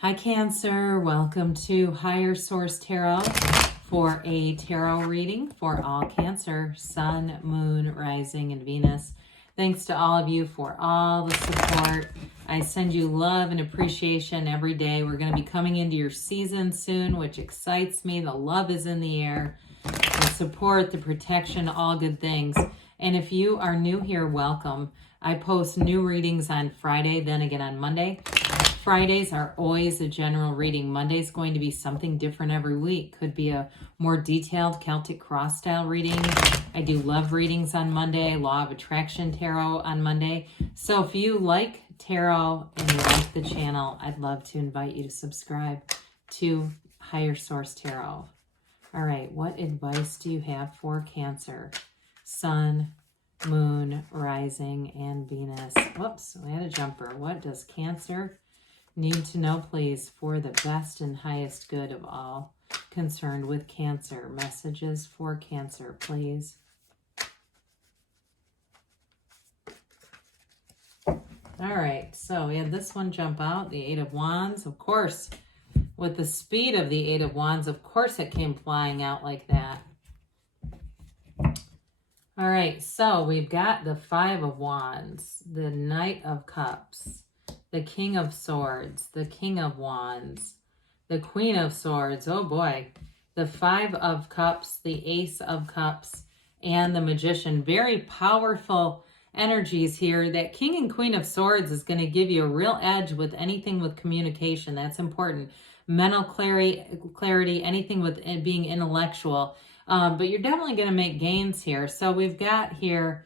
Hi Cancer, welcome to Higher Source Tarot for a tarot reading for all Cancer, Sun, Moon, Rising, and Venus. Thanks to all of you for all the support. I send you love and appreciation every day. We're going to be coming into your season soon, which excites me. The love is in the air, the support, the protection, all good things. And if you are new here, welcome. I post new readings on Friday, then again on Monday. Fridays are always a general reading. Monday's going to be something different every week. Could be a more detailed Celtic cross style reading. I do love readings on Monday, Law of Attraction Tarot on Monday. So if you like tarot and you like the channel, I'd love to invite you to subscribe to Higher Source Tarot. All right, what advice do you have for Cancer, Sun, Moon, Rising, and Venus? Whoops, I had a jumper. What does Cancer need to know, please, for the best and highest good of all concerned with Cancer? Messages for Cancer, please. All right, so we had this one jump out, the Eight of Wands. Of course, with the speed of the Eight of Wands, of course it came flying out like that. All right, so we've got the Five of Wands, the Knight of Cups, the King of Swords, the King of Wands, the Queen of Swords, oh boy, the Five of Cups, the Ace of Cups, and the Magician. Very powerful energies here. That King and Queen of Swords is going to give you a real edge with anything with communication. That's important. Mental clarity, anything with being intellectual. But you're definitely going to make gains here. So we've got here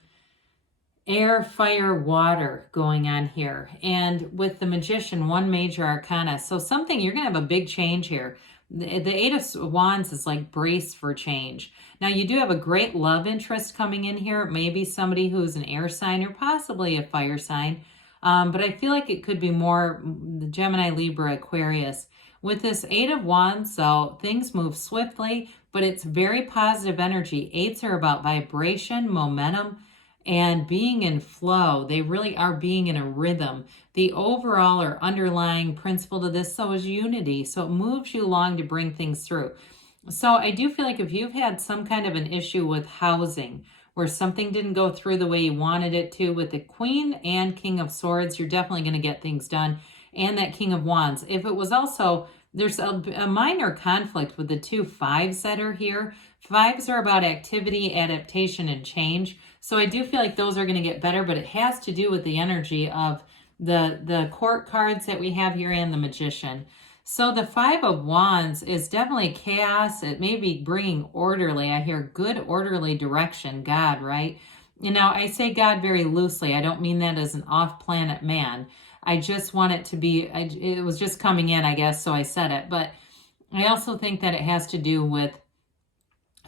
air, fire, water going on here. And with the Magician, one major arcana. So something, you're going to have a big change here. The Eight of Wands is like brace for change. Now, you do have a great love interest coming in here. Maybe somebody who's an air sign or possibly a fire sign. But I feel like it could be more Gemini, Libra, Aquarius. With this Eight of Wands, so things move swiftly, but it's very positive energy. Eights are about vibration, momentum, and being in flow. They really are being in a rhythm. The overall or underlying principle to this, so is unity. So it moves you along to bring things through. So I do feel like if you've had some kind of an issue with housing, where something didn't go through the way you wanted it to, with the Queen and King of Swords, you're definitely going to get things done. And that King of Wands. If it was also, there's a minor conflict with the two fives that are here. Fives are about activity, adaptation, and change. So I do feel like those are going to get better, but it has to do with the energy of the court cards that we have here and the Magician. So the Five of Wands is definitely chaos. It may be bringing orderly. I hear good orderly direction, God, right? You know, I say God very loosely. I don't mean that as an off-planet man. I just want it to be, it was just coming in, I guess, so I said it. But I also think that it has to do with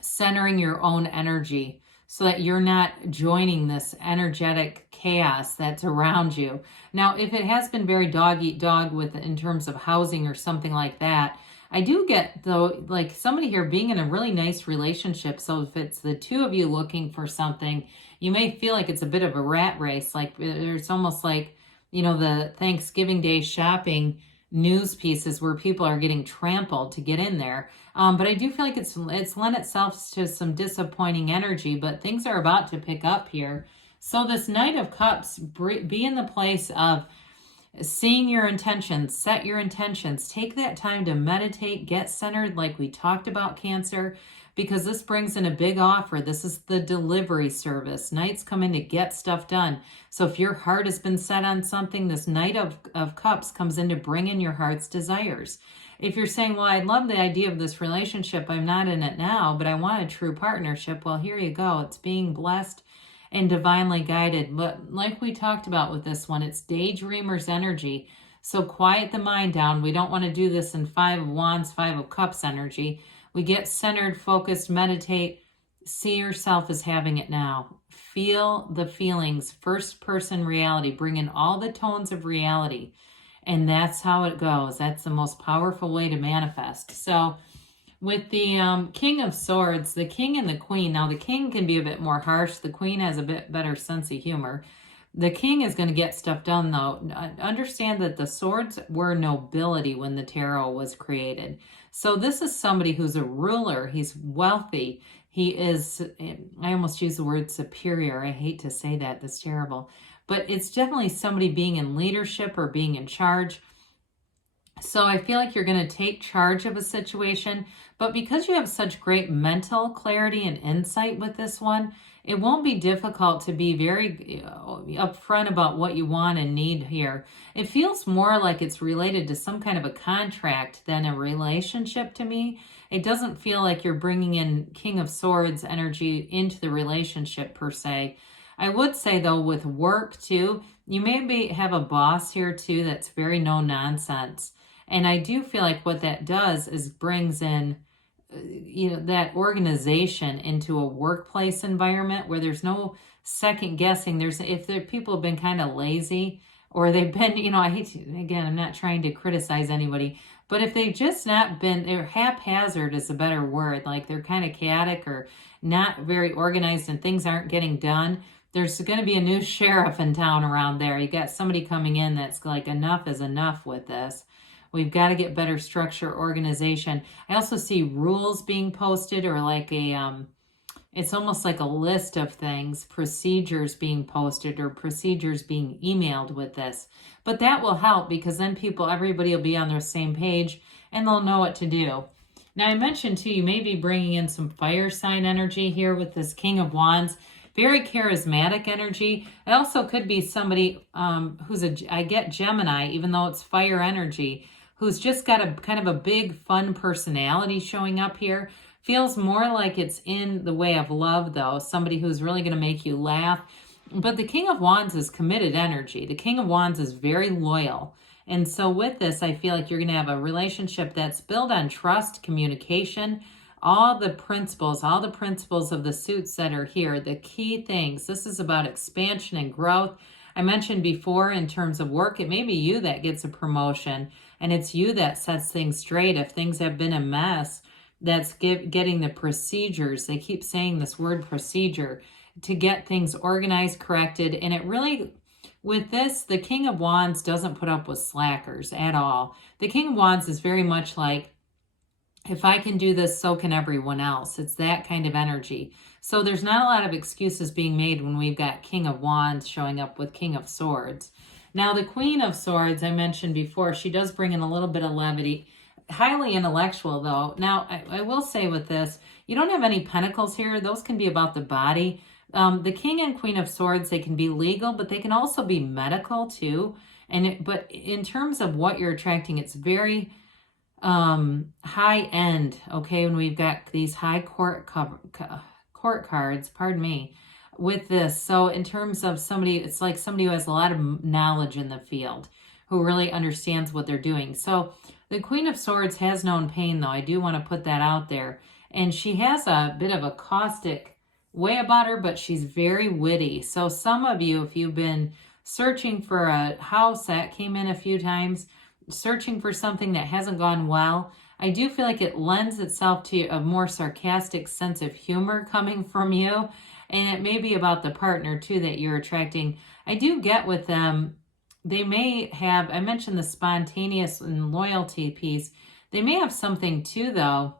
centering your own energy so that you're not joining this energetic chaos that's around you. Now, if it has been very dog eat dog with in terms of housing or something like that, I do get, though, like somebody here being in a really nice relationship. So if it's the two of you looking for something, you may feel like it's a bit of a rat race. Like it's almost like, you know, the Thanksgiving Day shopping news pieces where people are getting trampled to get in there. But I do feel like it's lent itself to some disappointing energy, but things are about to pick up here. So this Knight of Cups, be in the place of seeing your intentions, set your intentions, take that time to meditate, get centered like we talked about, Cancer, because this brings in a big offer. This is the delivery service. Knights come in to get stuff done. So if your heart has been set on something, this Knight of Cups comes in to bring in your heart's desires. If you're saying, well, I love the idea of this relationship, I'm not in it now, but I want a true partnership, well, here you go. It's being blessed and divinely guided. But like we talked about with this one, it's daydreamer's energy. So quiet the mind down. We don't want to do this in Five of Wands, Five of Cups energy. We get centered, focused, meditate, see yourself as having it now. Feel the feelings, first person reality, bring in all the tones of reality. And that's how it goes. That's the most powerful way to manifest. So with the King of Swords, the King and the Queen. Now the King can be a bit more harsh. The Queen has a bit better sense of humor. The king is going to get stuff done, though. Understand that the swords were nobility when the tarot was created. So this is somebody who's a ruler. He's wealthy. He is, I almost use the word superior. I hate to say that. That's terrible. But it's definitely somebody being in leadership or being in charge. So I feel like you're going to take charge of a situation, but because you have such great mental clarity and insight with this one, it won't be difficult to be very upfront about what you want and need here. It feels more like it's related to some kind of a contract than a relationship to me. It doesn't feel like you're bringing in King of Swords energy into the relationship per se. I would say though, with work too, you maybe have a boss here too that's very no nonsense. And I do feel like what that does is brings in, that organization into a workplace environment where there's no second guessing. If people have been kind of lazy, or they've been, I hate to, again, I'm not trying to criticize anybody, but if they've just not been, they're haphazard is a better word, like they're kind of chaotic or not very organized and things aren't getting done. There's going to be a new sheriff in town around there. You got somebody coming in that's like, enough is enough with this. We've got to get better structure, organization. I also see rules being posted, or like it's almost like a list of things, procedures being posted or procedures being emailed with this. But that will help because then everybody will be on their same page and they'll know what to do. Now I mentioned too, you may be bringing in some fire sign energy here with this King of Wands. Very charismatic energy. It also could be somebody who's I get Gemini, even though it's fire energy, who's just got a kind of a big fun personality showing up here. Feels more like it's in the way of love though, somebody who's really going to make you laugh. But the King of Wands is committed energy. The King of Wands is very loyal. And so with this, I feel like you're going to have a relationship that's built on trust, communication, all the principles of the suits that are here, the key things. This is about expansion and growth. I mentioned before in terms of work, it may be you that gets a promotion and it's you that sets things straight. If things have been a mess, that's getting the procedures. They keep saying this word procedure to get things organized, corrected. And it really, with this, the King of Wands doesn't put up with slackers at all. The King of Wands is very much like, if I can do this, so can everyone else. It's that kind of energy. So there's not a lot of excuses being made when we've got King of Wands showing up with King of Swords. Now, the Queen of Swords, I mentioned before, she does bring in a little bit of levity. Highly intellectual, though. Now, I will say with this, you don't have any pentacles here. Those can be about the body. The King and Queen of Swords, they can be legal, but they can also be medical, too. But in terms of what you're attracting, it's very high end, okay, when we've got these high court cards, pardon me, with this. So in terms of somebody, it's like somebody who has a lot of knowledge in the field, who really understands what they're doing. So the Queen of Swords has known pain, though. I do want to put that out there. And she has a bit of a caustic way about her, but she's very witty. So some of you, if you've been searching for a house that came in a few times, searching for something that hasn't gone well, I do feel like it lends itself to a more sarcastic sense of humor coming from you. And it may be about the partner too that you're attracting. I do get with them, they may have, I mentioned the spontaneous and loyalty piece. They may have something too, though,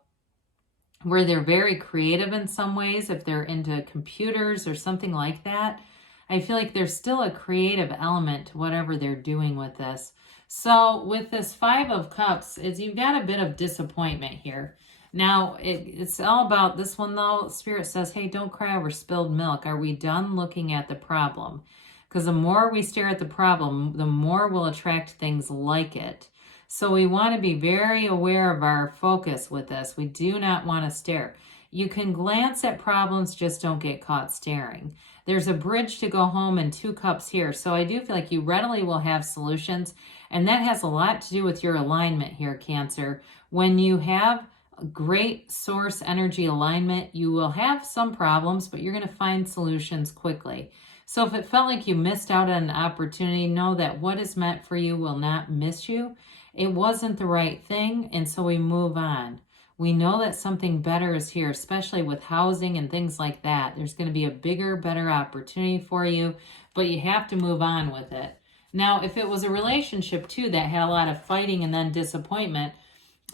where they're very creative in some ways. If they're into computers or something like that, I feel like there's still a creative element to whatever they're doing with this. So with this Five of Cups, you've got a bit of disappointment here. Now, it's all about this one, though. Spirit says, hey, don't cry over spilled milk. Are we done looking at the problem? Because the more we stare at the problem, the more we'll attract things like it. So we want to be very aware of our focus with this. We do not want to stare. You can glance at problems, just don't get caught staring. There's a bridge to go home and 2 cups here. So I do feel like you readily will have solutions. And that has a lot to do with your alignment here, Cancer. When you have great source energy alignment, you will have some problems, but you're going to find solutions quickly. So if it felt like you missed out on an opportunity, know that what is meant for you will not miss you. It wasn't the right thing, and so we move on. We know that something better is here, especially with housing and things like that. There's going to be a bigger, better opportunity for you, but you have to move on with it. Now, if it was a relationship too that had a lot of fighting and then disappointment,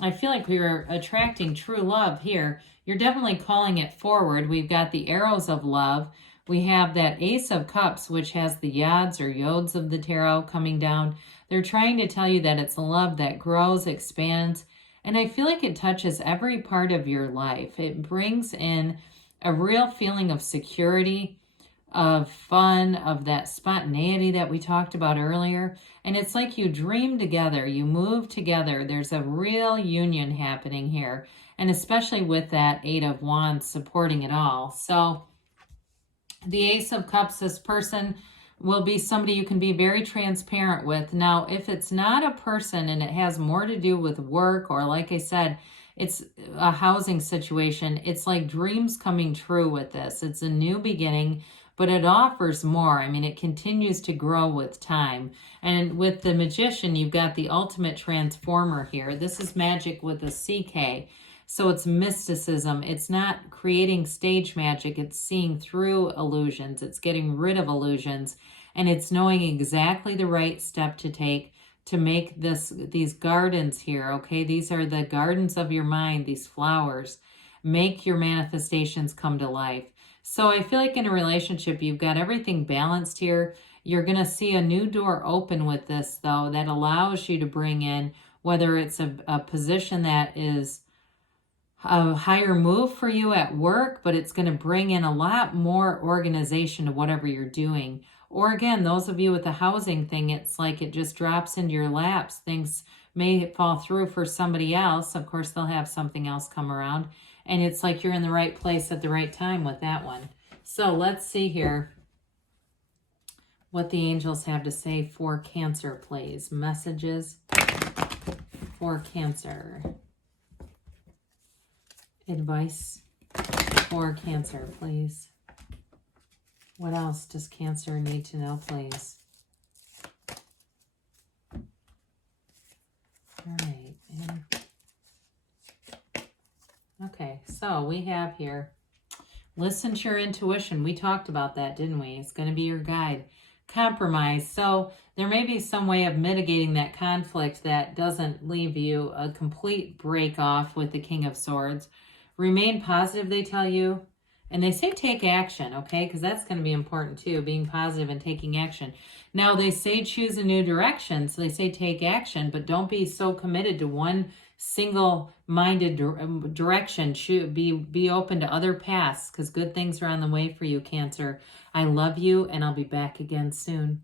I feel like we were attracting true love here. You're definitely calling it forward. We've got the arrows of love. We have that Ace of Cups, which has the yods or yods of the tarot coming down. They're trying to tell you that it's a love that grows, expands, and I feel like it touches every part of your life. It brings in a real feeling of security, of fun, of that spontaneity that we talked about earlier. And it's like you dream together, you move together. There's a real union happening here. And especially with that Eight of Wands supporting it all. So the Ace of Cups, this person will be somebody you can be very transparent with. Now, if it's not a person and it has more to do with work, or like I said, it's a housing situation, it's like dreams coming true with this. It's a new beginning, but it offers more. I mean, it continues to grow with time. And with the Magician, you've got the ultimate transformer here. This is magic with a CK. So it's mysticism. It's not creating stage magic. It's seeing through illusions. It's getting rid of illusions. And it's knowing exactly the right step to take to make these gardens here, okay? These are the gardens of your mind, these flowers. Make your manifestations come to life. So I feel like in a relationship, you've got everything balanced here. You're going to see a new door open with this, though, that allows you to bring in, whether it's a position that is a higher move for you at work, but it's going to bring in a lot more organization to whatever you're doing. Or again, those of you with the housing thing, it's like it just drops into your laps. Things may fall through for somebody else. Of course, they'll have something else come around. And it's like you're in the right place at the right time with that one. So let's see here what the angels have to say for Cancer, please. Messages for Cancer. Advice for Cancer, please. What else does Cancer need to know, please? All right. Okay, so we have here, listen to your intuition. We talked about that, didn't we? It's going to be your guide. Compromise. So there may be some way of mitigating that conflict that doesn't leave you a complete break off with the King of Swords. Remain positive, they tell you. And they say take action, okay? Because that's going to be important too, being positive and taking action. Now, they say choose a new direction. So they say take action, but don't be so committed to one single-minded direction. Be open to other paths, because good things are on the way for you, Cancer. I love you, and I'll be back again soon.